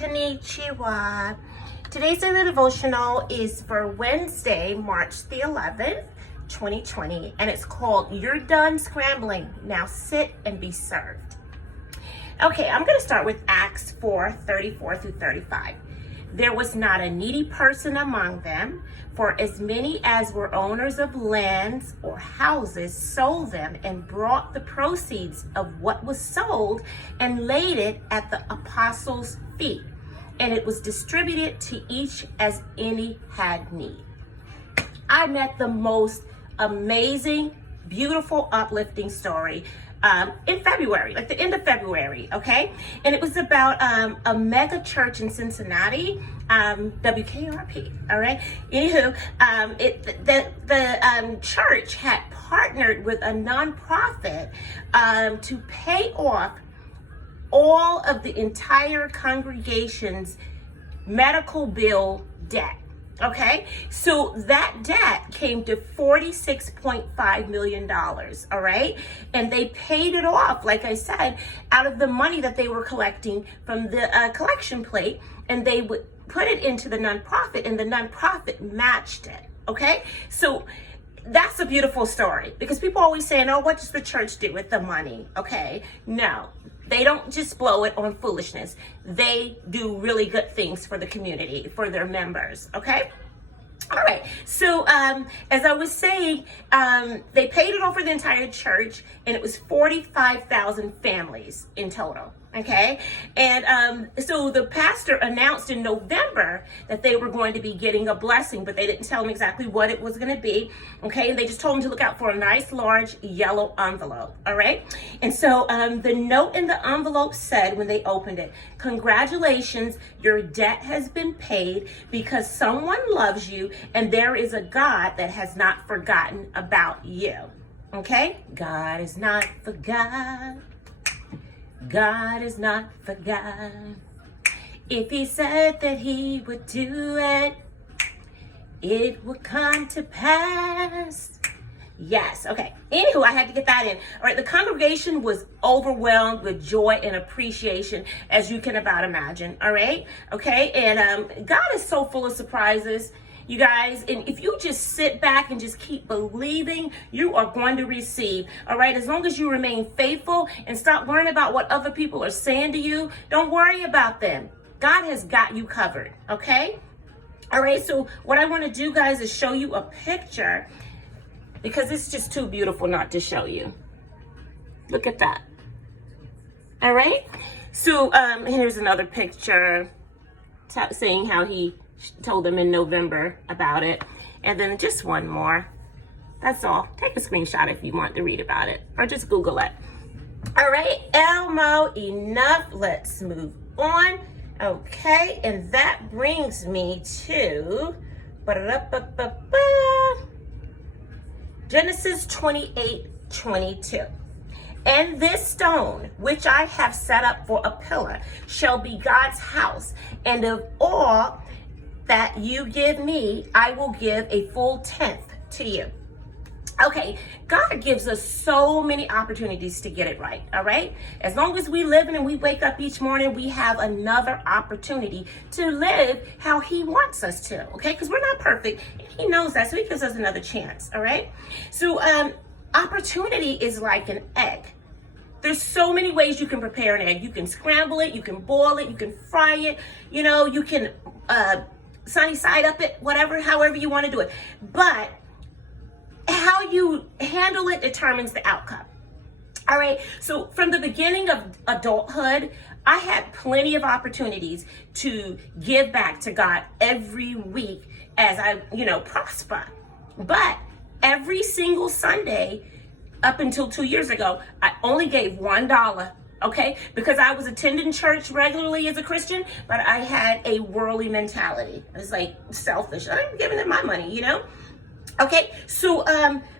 Konnichiwa. Today's daily devotional is for Wednesday, March the 11th, 2020, and it's called You're Done Scrambling. Now sit and be served. Okay, I'm going to start with Acts 4:34 through 35. There was not a needy person among them, for as many as were owners of lands or houses sold them and brought the proceeds of what was sold and laid it at the apostles' feet. And it was distributed to each as any had need. I met the most amazing, beautiful, uplifting story in February, like the end of February, okay? And it was about a mega church in Cincinnati, WKRP, all right? Anywho, the church had partnered with a nonprofit to pay off all of the entire congregation's medical bill debt. Okay, so that debt came to $46.5 million, all right? And they paid it off, like I said, out of the money that they were collecting from the collection plate, and they would put it into the nonprofit, and the nonprofit matched it, okay? So that's a beautiful story, because people are always saying, oh, what does the church do with the money, okay? No. They don't just blow it on foolishness. They do really good things for the community, for their members, okay? All right, so as I was saying, they paid it off for the entire church, and it was 45,000 families in total, okay? And so the pastor announced in November that they were going to be getting a blessing, but they didn't tell them exactly what it was going to be, okay? And they just told them to look out for a nice, large, yellow envelope, all right? And so the note in the envelope said, when they opened it, congratulations, your debt has been paid because someone loves you, and there is a God that has not forgotten about you, okay? God is not forgotten. God is not forgotten. If he said that he would do it, it would come to pass. Yes, okay. Anywho, I had to get that in. All right, the congregation was overwhelmed with joy and appreciation, as you can about imagine, all right? Okay, and God is so full of surprises, you guys, and if you just sit back and just keep believing, you are going to receive, all right? As long as you remain faithful and stop worrying about what other people are saying to you, don't worry about them. God has got you covered, okay? All right, so what I want to do, guys, is show you a picture, because it's just too beautiful not to show you. Look at that. All right, so here's another picture saying how he told them in November about it. And then just one more. That's all. Take a screenshot if you want to read about it, or just Google it. All right, Elmo, enough. Let's move on. Okay, and that brings me to Genesis 28:22. And this stone, which I have set up for a pillar, shall be God's house, and of all that you give me, I will give a full tenth to you. Okay, God gives us so many opportunities to get it right, all right? As long as we live and we wake up each morning, we have another opportunity to live how he wants us to, okay? Because we're not perfect, and he knows that, so he gives us another chance, all right? So opportunity is like an egg. There's so many ways you can prepare an egg. You can scramble it, you can boil it, you can fry it, you know, you can sunny side up it, whatever, however you want to do it. But how you handle it determines the outcome. All right, so from the beginning of adulthood, I had plenty of opportunities to give back to God every week as I, prosper. But every single Sunday, up until 2 years ago, I only gave $1. Okay, because I was attending church regularly as a Christian, but I had a worldly mentality. It's like selfish. I'm giving them my money, Okay, so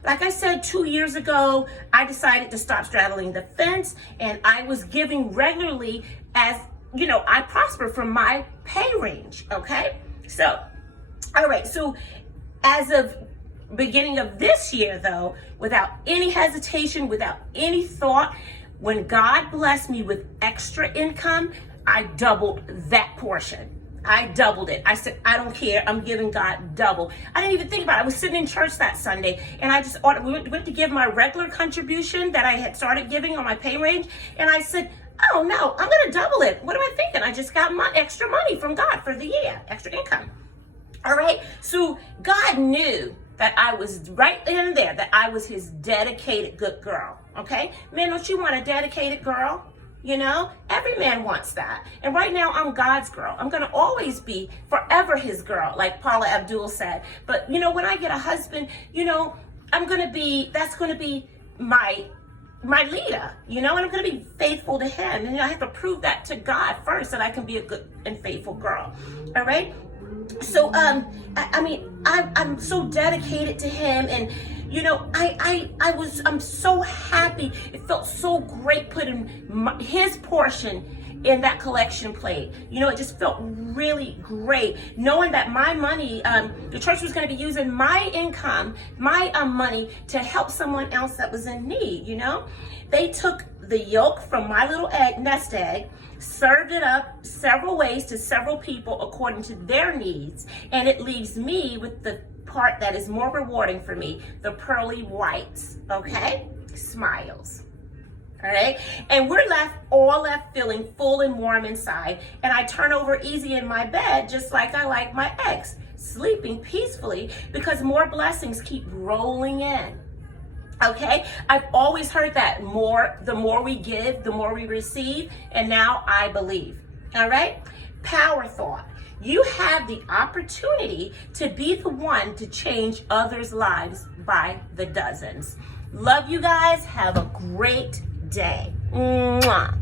like I said, 2 years ago, I decided to stop straddling the fence, and I was giving regularly as, I prosper from my pay range, okay? So, all right, so as of beginning of this year, though, without any hesitation, without any thought, when God blessed me with extra income, I doubled that portion. I doubled it. I said, I don't care. I'm giving God double. I didn't even think about it. I was sitting in church that Sunday, and I just went to give my regular contribution that I had started giving on my pay range, and I said, oh no, I'm going to double it. What am I thinking? I just got my extra money from God for the year, extra income. All right. So God knew that I was right then and there, that I was his dedicated good girl. Okay. Man, don't you want a dedicated girl? You know, every man wants that. And right now I'm God's girl. I'm going to always be forever his girl, like Paula Abdul said. But, you know, when I get a husband, you know, that's going to be my leader, you know, and I'm going to be faithful to him. And I have to prove that to God first, that I can be a good and faithful girl. All right. So, I'm so dedicated to him, and, you know, I'm so happy. It felt so great putting his portion in that collection plate. You know, it just felt really great knowing that my money, the church was going to be using my income, my money to help someone else that was in need. You know, they took the yolk from my little nest egg, served it up several ways to several people according to their needs, and it leaves me with the part that is more rewarding for me, the pearly whites. Okay, smiles. All right, and we're all left feeling full and warm inside, and I turn over easy in my bed just like I like my ex, sleeping peacefully because more blessings keep rolling in. Okay, I've always heard that the more we give, the more we receive, and now I believe. All right, power thought. You have the opportunity to be the one to change others' lives by the dozens. Love you guys. Have a great day. Mwah.